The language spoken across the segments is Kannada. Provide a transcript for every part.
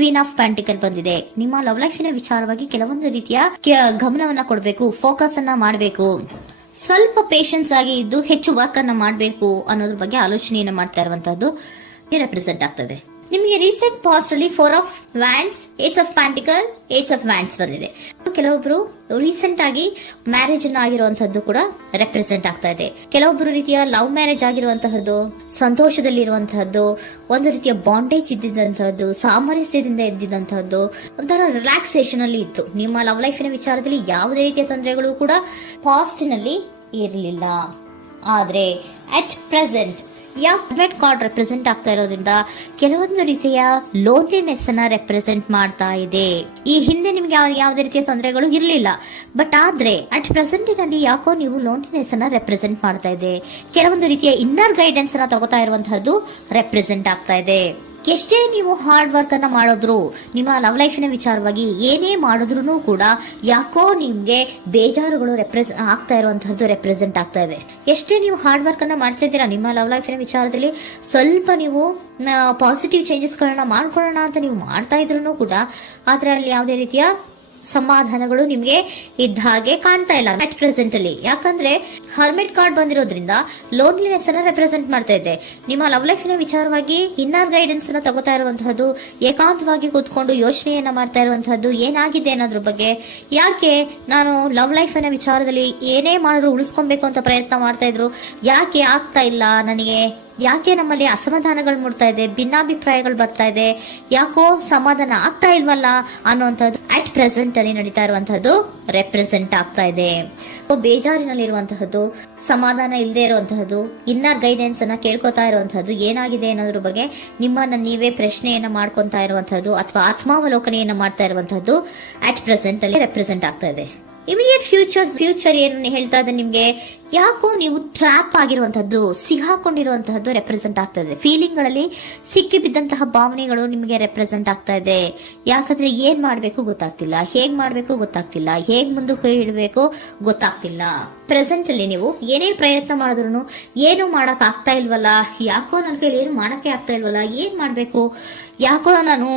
ಕ್ವೀನ್ ಆಫ್ ಪ್ಯಾಂಟಿಕಲ್ ಬಂದಿದೆ. ನಿಮ್ಮ ಲವ್ ಲೈಫಿನ ವಿಚಾರವಾಗಿ ಕೆಲವೊಂದು ರೀತಿಯ ಗಮನವನ್ನ ಕೊಡಬೇಕು, ಫೋಕಸ್ ಅನ್ನ ಮಾಡಬೇಕು, ಸ್ವಲ್ಪ ಪೇಷನ್ಸ್ ಆಗಿ ಇದ್ದು ಹೆಚ್ಚು ವರ್ಕ್ ಅನ್ನ ಮಾಡಬೇಕು ಅನ್ನೋದ್ರ ಬಗ್ಗೆ ಆಲೋಚನೆಯನ್ನ ಮಾಡ್ತಾ ಇರುವಂತದ್ದು ರೆಪ್ರೆಸೆಂಟ್ ಆಗ್ತದೆ. ನಿಮಗೆ ರೀಸೆಂಟ್ ಪಾಸ್ಟ್ ಅಲ್ಲಿ 4 of wands, ace of pentacles, ace of wands ಬಂದಿದೆ. ಕೆಲವೊಬ್ರು ರೀಸೆಂಟ್ ಆಗಿ ಮ್ಯಾರೇಜ್ ಅನ್ನ ಆಗಿರುವಂತದ್ದು ಕೂಡ ರೆಪ್ರೆಸೆಂಟ್ ಆಗ್ತಾ ಇದೆ. ಕೆಲವೊಬ್ರು ರೀತಿಯ ಲವ್ ಮ್ಯಾರೇಜ್ ಆಗಿರುವಂತಹದ್ದು, ಸಂತೋಷದಲ್ಲಿರುವಂತಹದ್ದು, ಒಂದು ರೀತಿಯ ಬಾಂಡೇಜ್ ಇದ್ದಿದ್ದಂತಹದ್ದು, ಸಾಮರಸ್ಯದಿಂದ ಇದ್ದಿದ್ದಂತಹದ್ದು, ಒಂಥರ ರಿಲ್ಯಾಕ್ಸೇಷನ್ ಅಲ್ಲಿ ಇತ್ತು. ನಿಮ್ಮ ಲವ್ ಲೈಫಿನ ವಿಚಾರದಲ್ಲಿ ಯಾವುದೇ ರೀತಿಯ ತೊಂದರೆಗಳು ಕೂಡ ಪಾಸ್ಟ್ ನಲ್ಲಿ ಇರಲಿಲ್ಲ. ಆದ್ರೆ ಅಟ್ ಪ್ರೆಸೆಂಟ್ ಯಾವ್ದು ಕಾರ್ಡ್ ರೆಪ್ರೆಸೆಂಟ್ ಆಗ್ತಾ ಇರೋದ್ರಿಂದ ಕೆಲವೊಂದು ರೀತಿಯ ಲೋನ್ಲಿನೆಸ್ ಅನ್ನ ರೆಪ್ರೆಸೆಂಟ್ ಮಾಡ್ತಾ ಇದೆ. ಈ ಹಿಂದೆ ನಿಮ್ಗೆ ಯಾವುದೇ ರೀತಿಯ ತೊಂದರೆಗಳು ಇರಲಿಲ್ಲ, ಬಟ್ ಆದ್ರೆ ಅಟ್ ಪ್ರೆಸೆಂಟಿನಲ್ಲಿ ಯಾಕೋ ನೀವು ಲೋನ್ಲಿನೆಸ್ ಅನ್ನ ರೆಪ್ರೆಸೆಂಟ್ ಮಾಡ್ತಾ ಇದೆ. ಕೆಲವೊಂದು ರೀತಿಯ ಇನ್ನರ್ ಗೈಡೆನ್ಸ್ ಅನ್ನ ತಗೋತಾ ಇರುವಂತಹದ್ದು ರೆಪ್ರೆಸೆಂಟ್ ಆಗ್ತಾ ಇದೆ. ಎಷ್ಟೇ ನೀವು ಹಾರ್ಡ್ ವರ್ಕ್ ಅನ್ನ ಮಾಡಿದ್ರು, ನಿಮ್ಮ ಲವ್ ಲೈಫಿನ ವಿಚಾರವಾಗಿ ಏನೇ ಮಾಡಿದ್ರು ಕೂಡ ಯಾಕೋ ನಿಮ್ಗೆ ಬೇಜಾರುಗಳು ಆಗ್ತಾ ಇರುವಂತಹದ್ದು ರೆಪ್ರೆಸೆಂಟ್ ಆಗ್ತಾ ಇದೆ. ಎಷ್ಟೇ ನೀವು ಹಾರ್ಡ್ ವರ್ಕ್ ಅನ್ನ ಮಾಡ್ತಾ ಇದ್ದೀರಾ ನಿಮ್ಮ ಲವ್ ಲೈಫಿನ ವಿಚಾರದಲ್ಲಿ, ಸ್ವಲ್ಪ ನೀವು ಪಾಸಿಟಿವ್ ಚೇಂಜಸ್ ಗಳನ್ನ ಮಾಡ್ಕೊಳ್ಳೋಣ ಅಂತ ನೀವು ಮಾಡ್ತಾ ಇದ್ರು ಕೂಡ ಅದರಲ್ಲಿ ಯಾವುದೇ ರೀತಿಯ ಸಮಾಧಾನಗಳು ನಿಮ್ಗೆ ಇದ್ದ ಹಾಗೆ ಕಾಣ್ತಾ ಇಲ್ಲ ಅಟ್ ಪ್ರೆಸೆಂಟ್ ಅಲ್ಲಿ. ಯಾಕಂದ್ರೆ ಹರ್ಮಿಟ್ ಕಾರ್ಡ್ ಬಂದಿರೋದ್ರಿಂದ ಲೋನ್ಲಿನೆಸ್ ಅನ್ನ ರೆಪ್ರೆಸೆಂಟ್ ಮಾಡ್ತಾ ಇದೆ. ನಿಮ್ಮ ಲವ್ ಲೈಫಿನ ವಿಚಾರವಾಗಿ ಇನ್ನರ್ ಗೈಡೆನ್ಸ್ ಅನ್ನ ತಗೋತಾ ಇರುವಂತಹದ್ದು, ಏಕಾಂತವಾಗಿ ಕೂತ್ಕೊಂಡು ಯೋಚನೆಯನ್ನ ಮಾಡ್ತಾ ಇರುವಂತಹದ್ದು, ಏನಾಗಿದೆ ಅನ್ನೋದ್ರ ಬಗ್ಗೆ. ಯಾಕೆ ನಾನು ಲವ್ ಲೈಫಿನ ವಿಚಾರದಲ್ಲಿ ಏನೇ ಮಾಡಿದ್ರು ಉಳಿಸ್ಕೊಬೇಕು ಅಂತ ಪ್ರಯತ್ನ ಮಾಡ್ತಾ ಇದ್ರು, ಯಾಕೆ ಆಗ್ತಾ ಇಲ್ಲ ನನಗೆ, ಯಾಕೆ ನಮ್ಮಲ್ಲಿ ಅಸಮಾಧಾನಗಳು ಮೂಡ್ತಾ ಇದೆ, ಭಿನ್ನಾಭಿಪ್ರಾಯಗಳು ಬರ್ತಾ ಇದೆ, ಯಾಕೋ ಸಮಾಧಾನ ಆಗ್ತಾ ಇಲ್ವಲ್ಲ ಅನ್ನುವಂಥದ್ದು ಅಟ್ ಪ್ರೆಸೆಂಟ್ ಅಲ್ಲಿ ನಡೀತಾ ಇರುವಂತಹದ್ದು ರೆಪ್ರೆಸೆಂಟ್ ಆಗ್ತಾ ಇದೆ. ಬೇಜಾರಿನಲ್ಲಿರುವಂತಹದ್ದು, ಸಮಾಧಾನ ಇಲ್ಲದೆ ಇರುವಂತಹದ್ದು, ಇನ್ನರ್ ಗೈಡೆನ್ಸ್ ಅನ್ನ ಕೇಳ್ಕೊತಾ ಇರುವಂತಹದ್ದು, ಏನಾಗಿದೆ ಅನ್ನೋದ್ರ ಬಗ್ಗೆ ನಿಮ್ಮನ್ನ ನೀವೇ ಪ್ರಶ್ನೆಯನ್ನ ಮಾಡ್ಕೊಂತಾ ಇರುವಂತಹದ್ದು ಅಥವಾ ಆತ್ಮಾವಲೋಕನೆಯನ್ನ ಮಾಡ್ತಾ ಇರುವಂತಹದ್ದು ಅಟ್ ಪ್ರೆಸೆಂಟ್ ಅಲ್ಲಿ ರೆಪ್ರೆಸೆಂಟ್ ಆಗ್ತಾ ಇದೆ. ಇಮಿಡಿಯೇಟ್ ಫ್ಯೂಚರ್ ಏನು ಹೇಳ್ತಾ ಇದೆ ನಿಮ್ಗೆ, ಯಾಕೋ ನೀವು ಟ್ರ್ಯಾಪ್ ಆಗಿರುವಂತಹದ್ದು, ಸಿಹಾಕೊಂಡಿರುವಂತಹದ್ದು ರೆಪ್ರೆಸೆಂಟ್ ಆಗ್ತಾ ಇದೆ. ಫೀಲಿಂಗ್ ಗಳಲ್ಲಿ ಸಿಕ್ಕಿ ಬಿದ್ದಂತಹ ಭಾವನೆಗಳು ನಿಮಗೆ ರೆಪ್ರೆಸೆಂಟ್ ಆಗ್ತಾ ಇದೆ. ಯಾಕಂದ್ರೆ ಏನ್ ಮಾಡ್ಬೇಕು ಗೊತ್ತಾಗ್ತಿಲ್ಲ, ಹೇಗ್ ಮಾಡ್ಬೇಕು ಗೊತ್ತಾಗ್ತಿಲ್ಲ, ಹೇಗ್ ಮುಂದಕ್ಕೆ ಇಡಬೇಕು ಗೊತ್ತಾಗ್ತಿಲ್ಲ. ಪ್ರೆಸೆಂಟ್ ಅಲ್ಲಿ ನೀವು ಏನೇ ಪ್ರಯತ್ನ ಮಾಡಿದ್ರು ಏನು ಮಾಡಕ್ ಆಗ್ತಾ ಇಲ್ವಲ್ಲ, ಯಾಕೋ ನನ್ನ ಕೈಲಿ ಏನು ಮಾಡಕ್ಕೆ ಆಗ್ತಾ ಇಲ್ವಲ್ಲ, ಏನ್ ಮಾಡ್ಬೇಕು, ಯಾಕೋ ನಾನು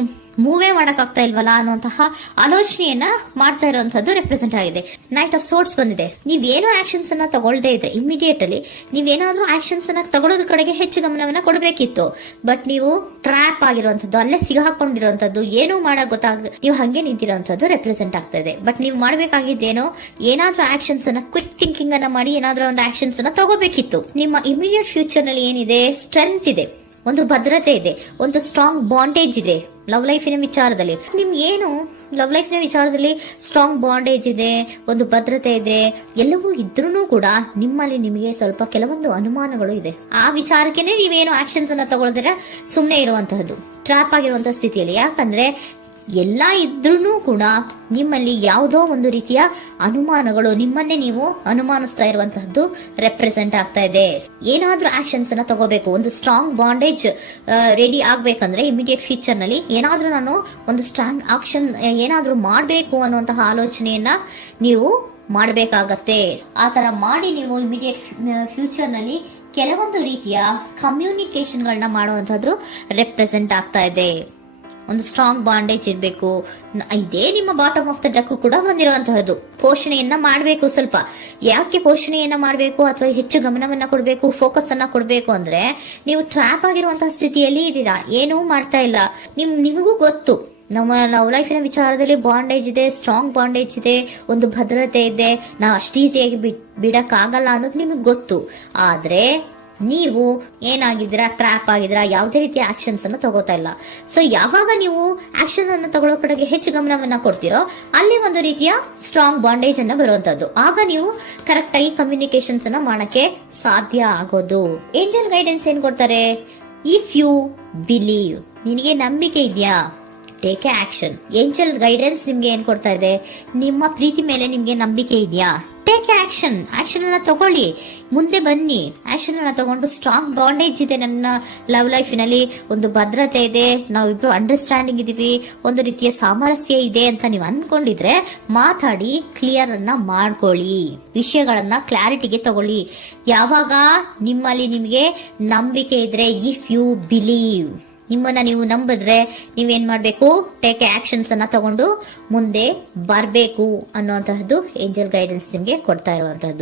ಮೂವೇ ಮಾಡಕ್ ಆಗ್ತಾ ಇಲ್ವಲ್ಲ ಅನ್ನುವಂತಹ ಆಲೋಚನೆಯನ್ನ ಮಾಡ್ತಾ ಇರುವಂತದ್ದು ರೆಪ್ರೆಸೆಂಟ್ ಆಗಿದೆ. ನೈಟ್ ಆಫ್ ಸೋರ್ಟ್ಸ್ ಬಂದಿದೆ. ನೀವೇನೋ ಆಕ್ಷನ್ಸ್ ಅನ್ನ ತಗೊಳ್ಳದೇ ಇದ್ರೆ ಇಮಿಡಿಯೇಟ್ ಅಲ್ಲಿ ನೀವೇನಾದ್ರೂ ಆಕ್ಷನ್ಸ್ ಅನ್ನ ತಗೊಳ್ಳೋದ್ರ ಕಡೆಗೆ ಹೆಚ್ಚು ಗಮನವನ್ನ ಕೊಡಬೇಕಿತ್ತು. ಬಟ್ ನೀವು ಟ್ರ್ಯಾಪ್ ಆಗಿರುವಂತದ್ದು, ಅಲ್ಲೇ ಸಿಗಾಕೊಂಡಿರುವಂತದ್ದು, ಏನೂ ಮಾಡಕ್ ಗೊತ್ತಾಗದೆ ನೀವು ಹಂಗೆ ನಿಂತಿರುವಂತದ್ದು ರೆಪ್ರೆಸೆಂಟ್ ಆಗ್ತಾ ಇದೆ. ಬಟ್ ನೀವು ಮಾಡಬೇಕಾಗಿದ್ದೇನೋ ಏನಾದ್ರೂ ಆಕ್ಷನ್ಸ್ ಅನ್ನ ಕ್ವಿಕ್ ಥಿಂಕಿಂಗ್ ಅನ್ನ ಮಾಡಿ ಏನಾದ್ರೂ ಒಂದು ಆಕ್ಷನ್ಸ್ ಅನ್ನ ತಗೋಬೇಕಿತ್ತು. ನಿಮ್ಮ ಇಮಿಡಿಯೇಟ್ ಫ್ಯೂಚರ್ ನಲ್ಲಿ ಏನಿದೆ, ಸ್ಟ್ರೆಂತ್ ಇದೆ, ಒಂದು ಭದ್ರತೆ ಇದೆ, ಒಂದು ಸ್ಟ್ರಾಂಗ್ ಬಾಂಡೇಜ್ ಇದೆ. ಲವ್ ಲೈಫಿನ ವಿಚಾರದಲ್ಲಿ ನಿಮ್ಗೆ ಏನು ಲವ್ ಲೈಫಿನ ವಿಚಾರದಲ್ಲಿ ಸ್ಟ್ರಾಂಗ್ ಬಾಂಡೇಜ್ ಇದೆ, ಒಂದು ಭದ್ರತೆ ಇದೆ, ಎಲ್ಲವೂ ಇದ್ರೂ ಕೂಡ ನಿಮ್ಮಲ್ಲಿ ನಿಮಗೆ ಸ್ವಲ್ಪ ಕೆಲವೊಂದು ಅನುಮಾನಗಳು ಇದೆ. ಆ ವಿಚಾರಕ್ಕೆ ನೀವೇನು ಆಕ್ಷನ್ಸ್ ಅನ್ನ ತಗೊಳ್ದಿರ ಸುಮ್ಮನೆ ಇರುವಂತಹದ್ದು, ಟ್ರ್ಯಾಪ್ ಆಗಿರುವಂತಹ ಸ್ಥಿತಿಯಲ್ಲಿ. ಯಾಕಂದ್ರೆ ಎಲ್ಲ ಇದ್ರೂ ಕೂಡ ನಿಮ್ಮಲ್ಲಿ ಯಾವುದೋ ಒಂದು ರೀತಿಯ ಅನುಮಾನಗಳು, ನಿಮ್ಮನ್ನೇ ನೀವು ಅನುಮಾನಿಸ್ತಾ ಇರುವಂತಹದ್ದು ರೆಪ್ರೆಸೆಂಟ್ ಆಗ್ತಾ ಇದೆ. ಏನಾದ್ರೂ ಆಕ್ಷನ್ಸ್ ಅನ್ನ ತಗೋಬೇಕು, ಒಂದು ಸ್ಟ್ರಾಂಗ್ ಬಾಂಡೇಜ್ ರೆಡಿ ಆಗ್ಬೇಕಂದ್ರೆ ಇಮಿಡಿಯೇಟ್ ಫ್ಯೂಚರ್ ನಲ್ಲಿ ಏನಾದ್ರೂ ನಾನು ಒಂದು ಸ್ಟ್ರಾಂಗ್ ಆಕ್ಷನ್ ಏನಾದ್ರೂ ಮಾಡಬೇಕು ಅನ್ನುವಂತಹ ಆಲೋಚನೆಯನ್ನ ನೀವು ಮಾಡಬೇಕಾಗತ್ತೆ. ಆತರ ಮಾಡಿ ನೀವು ಇಮಿಡಿಯೇಟ್ ಫ್ಯೂಚರ್ ನಲ್ಲಿ ಕೆಲವೊಂದು ರೀತಿಯ ಕಮ್ಯುನಿಕೇಶನ್ ಗಳನ್ನ ಮಾಡುವಂತಹದ್ದು ರೆಪ್ರೆಸೆಂಟ್ ಆಗ್ತಾ ಇದೆ. ಒಂದು ಸ್ಟ್ರಾಂಗ್ ಬಾಂಡೇಜ್ ಇರಬೇಕು. ಇದೇ ನಿಮ್ಮ ಬಾಟಮ್ ಆಫ್ ದ ಡಕ್ ಕೂಡ ಬಂದಿರುವಂತಹದ್ದು. ಪೋಷಣೆಯನ್ನ ಮಾಡಬೇಕು. ಸ್ವಲ್ಪ ಯಾಕೆ ಪೋಷಣೆಯನ್ನ ಮಾಡಬೇಕು ಅಥವಾ ಹೆಚ್ಚು ಗಮನವನ್ನ ಕೊಡಬೇಕು, ಫೋಕಸ್ ಅನ್ನ ಕೊಡಬೇಕು ಅಂದ್ರೆ, ನೀವು ಟ್ರ್ಯಾಪ್ ಆಗಿರುವಂತಹ ಸ್ಥಿತಿಯಲ್ಲಿ ಇದ್ದೀರಾ, ಏನೂ ಮಾಡ್ತಾ ಇಲ್ಲ. ನಿಮಗೂ ಗೊತ್ತು ನಮ್ಮ ಲವ್ ಲೈಫಿನ ವಿಚಾರದಲ್ಲಿ ಬಾಂಡೇಜ್ ಇದೆ, ಸ್ಟ್ರಾಂಗ್ ಬಾಂಡೇಜ್ ಇದೆ, ಒಂದು ಭದ್ರತೆ ಇದೆ, ನಾವು ಅಷ್ಟು ಈಸಿಯಾಗಿ ಬಿಡಕ್ ಆಗಲ್ಲ ಅನ್ನೋದು ನಿಮಗೆ ಗೊತ್ತು. ಆದ್ರೆ ನೀವು ಏನಾಗಿದ್ದೀರಾ, ಟ್ರ್ಯಾಪ್ ಆಗಿದ್ದೀರಾ, ಯಾವುದೇ ರೀತಿಯ ಆಕ್ಷನ್ಸ್ ಅನ್ನು ತಗೋತಾ ಇಲ್ಲ. ಸೊ ಯಾವಾಗ ನೀವು ಆಕ್ಷನ್ ಅನ್ನು ತಗೊಳ್ಳೋ ಕಡೆಗೆ ಹೆಚ್ಚು ಗಮನವನ್ನ ಕೊಡ್ತೀರೋ ಅಲ್ಲಿ ಒಂದು ರೀತಿಯ ಸ್ಟ್ರಾಂಗ್ ಬಾಂಡೇಜ್ ಅನ್ನ ಬರುವಂತದ್ದು. ಆಗ ನೀವು ಕರೆಕ್ಟ್ ಆಗಿ ಕಮ್ಯುನಿಕೇಶನ್ಸ್ ಅನ್ನ ಮಾಡಕ್ಕೆ ಸಾಧ್ಯ ಆಗೋದು. ಏಂಜಲ್ ಗೈಡೆನ್ಸ್ ಏನ್ ಕೊಡ್ತಾರೆ, ಇಫ್ ಯು ಬಿಲೀವ್, ನಿನಗೆ ನಂಬಿಕೆ ಇದೆಯಾ, take A action. Angel guidance ನಿಮ್ಗೆ ಏನ್ ಕೊಡ್ತಾ ಇದೆ, ನಿಮ್ಮ ಪ್ರೀತಿ ಮೇಲೆ ನಿಮ್ಗೆ ನಂಬಿಕೆ ಇದೆಯಾ, ಟೇಕ್ ಆಕ್ಷನ್. ಆಕ್ಷನ್ ಅನ್ನ ತಗೊಳ್ಳಿ, ಮುಂದೆ ಬನ್ನಿ. ಆಕ್ಷನ್ ಅನ್ನ ತಗೊಂಡು ಸ್ಟ್ರಾಂಗ್ ಬಾಂಡೇಜ್ ಇದೆ ನನ್ನ ಲವ್ ಲೈಫಿನಲ್ಲಿ, ಒಂದು ಭದ್ರತೆ ಇದೆ, ನಾವಿಬ್ರು ಅಂಡರ್ಸ್ಟ್ಯಾಂಡಿಂಗ್ ಇದೀವಿ, ಒಂದು ರೀತಿಯ ಸಾಮರಸ್ಯ ಇದೆ ಅಂತ ನೀವು ಅನ್ಕೊಂಡಿದ್ರೆ ಮಾತಾಡಿ ಕ್ಲಿಯರ್ ಅನ್ನ ಮಾಡ್ಕೊಳ್ಳಿ, ವಿಷಯಗಳನ್ನ ಕ್ಲಾರಿಟಿಗೆ ತಗೊಳ್ಳಿ. ಯಾವಾಗ ನಿಮ್ಮಲ್ಲಿ ನಿಮಗೆ ನಂಬಿಕೆ ಇದ್ರೆ, ಇಫ್ ಯು ಬಿಲೀವ್, ನಿಮ್ಮನ್ನ ನೀವು ನಂಬಿದ್ರೆ ನೀವೇನ್ ಮಾಡ್ಬೇಕು, ಟೇಕ್ ಆಕ್ಷನ್ಸ್ ಅನ್ನ ತಗೊಂಡು ಮುಂದೆ ಬರ್ಬೇಕು ಅನ್ನುವಂತಹದ್ದು ಏಂಜಲ್ ಗೈಡೆನ್ಸ್ ನಿಮ್ಗೆ ಕೊಡ್ತಾ ಇರುವಂತಹದ್ದು.